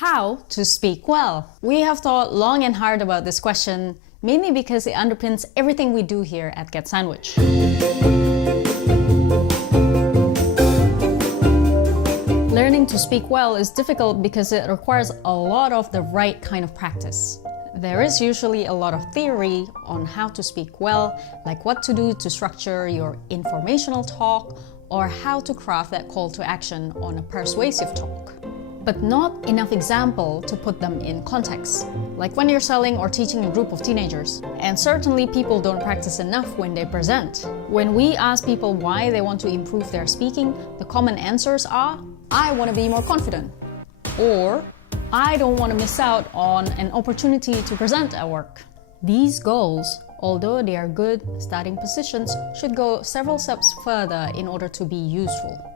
How to speak well? We have thought long and hard about this question, mainly because it underpins everything we do here at Get Sandwich. Learning to speak well is difficult because it requires a lot of the right kind of practice. There is usually a lot of theory on how to speak well, like what to do to structure your informational talk or how to craft that call to action on a persuasive talk. But not enough example to put them in context, like when you're selling or teaching a group of teenagers. And certainly people don't practice enough when they present. When we ask people why they want to improve their speaking, the common answers are, I want to be more confident, or I don't want to miss out on an opportunity to present at work. These goals, although they are good starting positions, should go several steps further in order to be useful.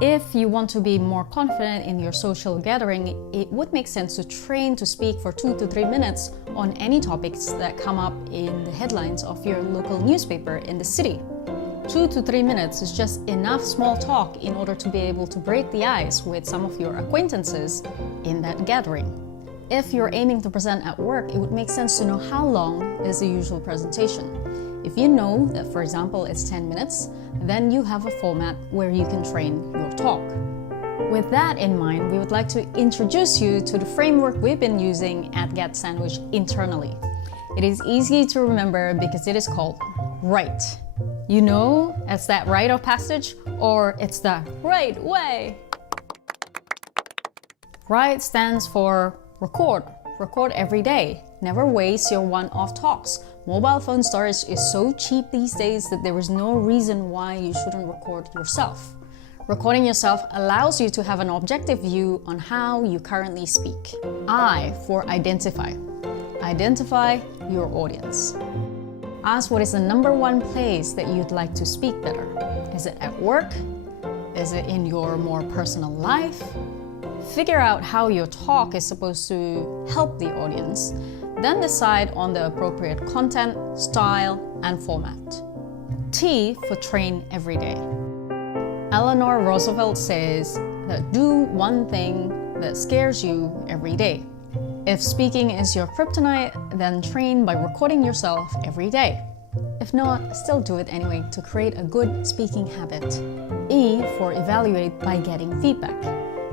If you want to be more confident in your social gathering, it would make sense to train to speak for 2 to 3 minutes on any topics that come up in the headlines of your local newspaper in the city. 2 to 3 minutes is just enough small talk in order to be able to break the ice with some of your acquaintances in that gathering. If you're aiming to present at work, it would make sense to know how long is the usual presentation. If you know that, for example, it's 10 minutes, then you have a format where you can train your talk. With that in mind, we would like to introduce you to the framework we've been using at Get Sandwich internally. It is easy to remember because it is called RIGHT. You know, it's that rite of passage, or it's the right way. RIGHT stands for record. Record every day. Never waste your one-off talks. Mobile phone storage is so cheap these days that there is no reason why you shouldn't record yourself. Recording yourself allows you to have an objective view on how you currently speak. I for identify. Identify your audience. Ask what is the number one place that you'd like to speak better. Is it at work? Is it in your more personal life? Figure out how your talk is supposed to help the audience, then decide on the appropriate content, style, and format. T for train every day. Eleanor Roosevelt says that do one thing that scares you every day. If speaking is your kryptonite, then train by recording yourself every day. If not, still do it anyway to create a good speaking habit. E for evaluate by getting feedback.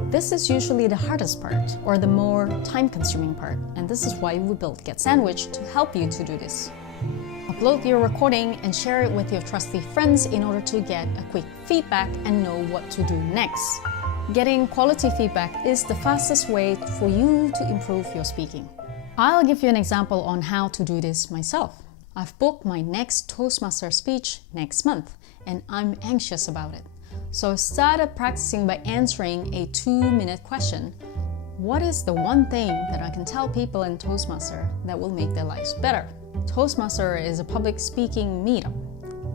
This is usually the hardest part, or the more time-consuming part, and this is why we built Get Sandwich to help you to do this. Upload your recording and share it with your trusty friends in order to get a quick feedback and know what to do next. Getting quality feedback is the fastest way for you to improve your speaking. I'll give you an example on how to do this myself. I've booked my next Toastmaster speech next month, and I'm anxious about it. So I started practicing by answering a 2-minute question. What is the one thing that I can tell people in Toastmaster that will make their lives better? Toastmaster is a public speaking meetup.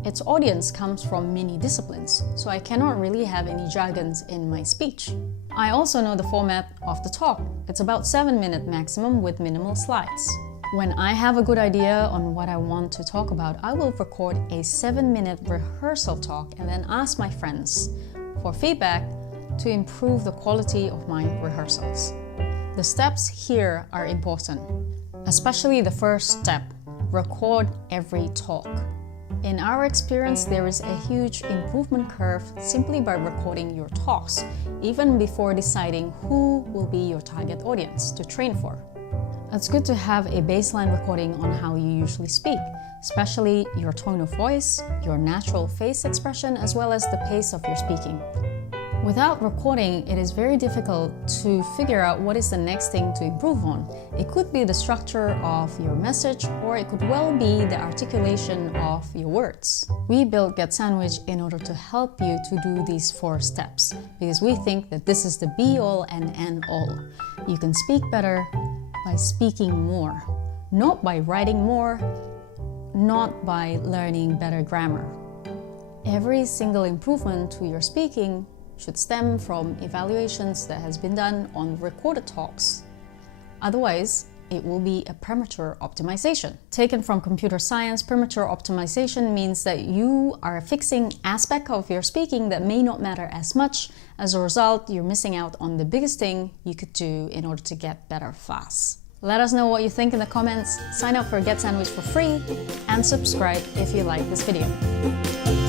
Its audience comes from many disciplines, so I cannot really have any jargons in my speech. I also know the format of the talk. It's about 7-minute maximum with minimal slides. When I have a good idea on what I want to talk about, I will record a 7-minute rehearsal talk and then ask my friends for feedback to improve the quality of my rehearsals. The steps here are important, especially the first step, record every talk. In our experience, there is a huge improvement curve simply by recording your talks, even before deciding who will be your target audience to train for. It's good to have a baseline recording on how you usually speak, especially your tone of voice, your natural face expression, as well as the pace of your speaking. Without recording, it is very difficult to figure out what is the next thing to improve on. It could be the structure of your message, or it could well be the articulation of your words. We built Get Sandwich in order to help you to do these 4 steps, because we think that this is the be-all and end-all. You can speak better by speaking more, not by writing more, not by learning better grammar. Every single improvement to your speaking should stem from evaluations that has been done on recorded talks. Otherwise, it will be a premature optimization. Taken from computer science, premature optimization means that you are fixing aspects of your speaking that may not matter as much. As a result, you're missing out on the biggest thing you could do in order to get better fast. Let us know what you think in the comments, sign up for Get Sandwich for free, and subscribe if you like this video.